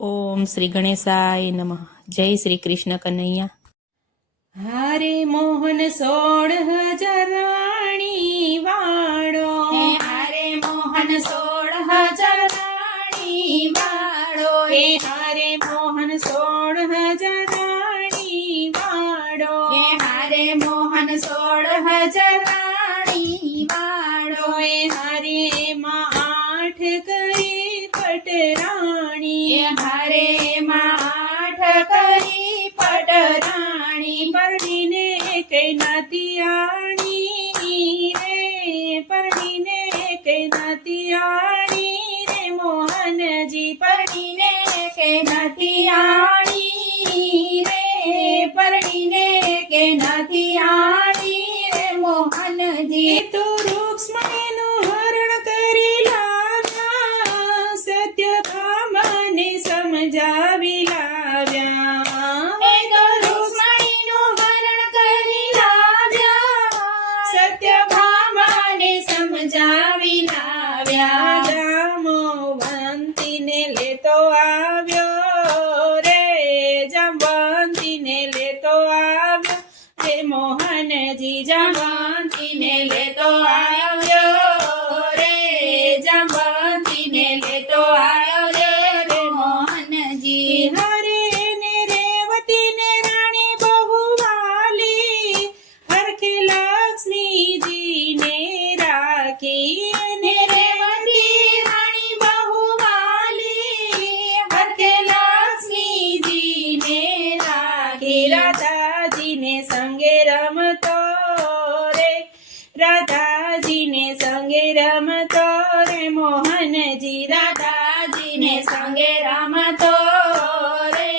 ઓમ શ્રી ગણેશાય નમઃ. જય શ્રી કૃષ્ણ કનૈયા. હારે મોહન 16,000 રાણી વાળો, હારે મોહન 16,000 રાણી વાળો, હારે મોહન 16,000 રાણી વાળો, હારે મોહન 16,000 રાણી વાળો, હારે માં 8 કરી પટરાણી, હારે માં 8 કરી પટરાણી, પરણીને કઈ નાતિયાણી રે, પરણીને કઈ નાતિયાણી રે, મોહનજી પરણીને કે નથી આણી રે, પરણીને કે નથી આણી રે, મોહનજી તો રૂક્ષ્મણીનું હરણ કરી લાવ્યા, સત્યભામાને સમજાવી લાવ્યા, એ તો રૂક્ષ્મણીનું હરણ કરી લાવ્યા, સત્યભામાને સમજાવી લાવ્યા, જાંબવંતીને લેતો આવ્યો રે, જાંબવંતીને લેતો આવ્યો રે, મોહનજી જાંબવંતીને લેતો આવ્યો રે, જાંબવંતીને લેતો આવ્યો રે, મોહનજી હરે ને રેવતીને રાણી બહુ વાલી, હરખે લક્ષ્મીજીને રાખી, ને રેવતી રાણી બહુ વાલી, હરખે લક્ષ્મીજીને રાખી, રાધાજીને સંગે રમતો રે, રાધાજીને સંગે રમતો રે, મોહનજી રાધાજીને સંગે રમતો રે,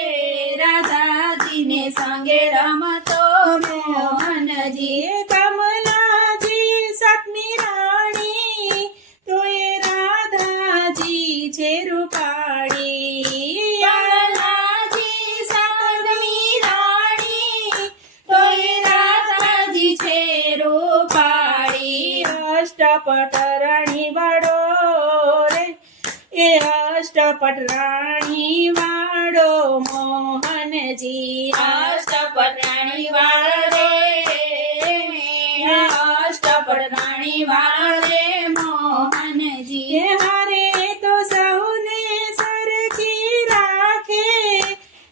રાધાજીને સંગે રમતો મોહનજી કમલાજી સાતમી રાણી, તો એ રાધાજી છે રૂપાળી, કમલાજી સાતમી રાણી, તો એ રાધાજી છે રૂપાળી, અષ્ટપટ રાણી વાળો રે, એ અષ્ટપટ રાણી વાળો, મોહનજી અષ્ટપટ રાણી વાળે, અષ્ટપટ રાણી વાળે, મોહનજી હારે તો સૌને સરખી રાખે,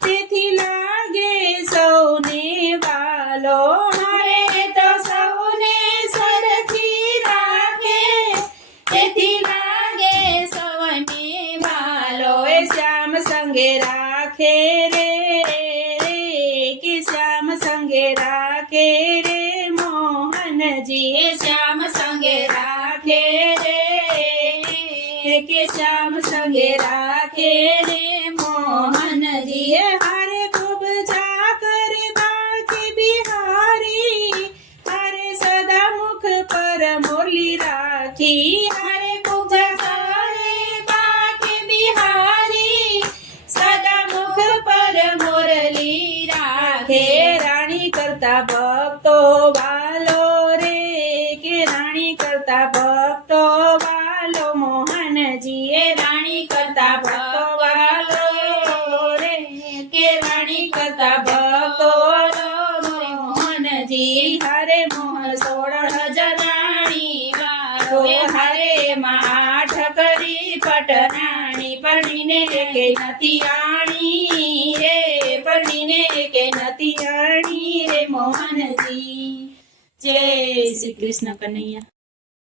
તેથી લાગે સૌને વાલો, હારે તો સૌને સરખી રાખે, તેથી લાગે સૌને વાલો, એ શ્યામ સંગે રાખે રે, કે શ્યામ સંગે રાખે રે, મોહનજી એ શ્યામ સંગે રાખે રે, કે શ્યામ સંગે રાખે રે, મોહનજી હારે ખૂબ જાકર બાકી બિહારી, હારે સદા મુખ પર મોરલી રાખી, હારે ખૂબ કરે બાકે બિહારી, સદા મુખ પર મોરલી રાખે, રાણી કરતા ભક્તો વાલો રે, કે રાણી કરતા ભક્તો વાલો, મોહનજી એ રાણી કરતા ભક્તો વાલો રે, કે રાણી કરતા ભક્તો મોહનજી હારે મોહન 16,000 રાણી વાળો, હારે માં 8 કરી પટરાણી, પરણીને કે નથી આણી રે, પરણીને કે નથી આણી રે, મોહનજી જય શ્રી કૃષ્ણ કનૈયા.